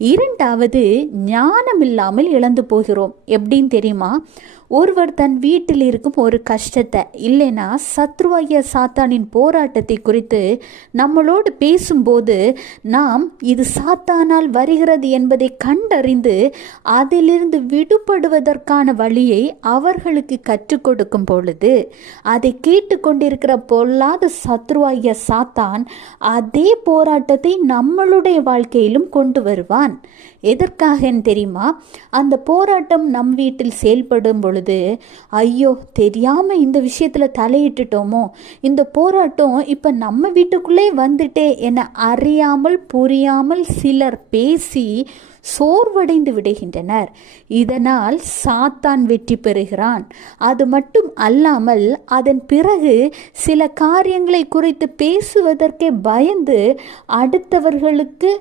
இரண்டாவது, ஞானம் இல்லாமல் இழந்து போகிறோம். எப்படின்னு தெரியுமா? ஒருவர் தன் வீட்டில் இருக்கும் ஒரு கஷ்டத்தை இல்லைன்னா சத்ருவாகிய சாத்தானின் போராட்டத்தை குறித்து நம்மளோடு பேசும்போது நாம் இது சாத்தானால் வருகிறது என்பதை கண்டறிந்து அதிலிருந்து விடுபடுவதற்கான வழியை அவர்களுக்கு கற்றுக் கொடுக்கும் பொழுது அதை கேட்டுக்கொண்டிருக்கிற பொல்லாத சத்ருவாகிய சாத்தான் அதே போராட்டத்தை நம்மளுடைய வாழ்க்கையிலும் கொண்டு வருவான். எதற்காகன்னு தெரியுமா? அந்த போராட்டம் நம் வீட்டில் செயல்படும் பொழுது, ஐயோ தெரியாம இந்த விஷயத்துல தலையிட்டுட்டோமோ, இந்த போராட்டம் இப்ப நம்ம வீட்டுக்குள்ளே வந்துட்டே என அறியாமல் புரியாமல் சிலர் பேசி சோர்வடைந்து விடுகின்றனர். இதனால் சாத்தான் வெற்றி பெறுகிறான். அது மட்டும் அல்லாமல் அதன் பிறகு சில காரியங்களை குறித்து பேசுவதற்கே பயந்து அடுத்தவர்களுக்கு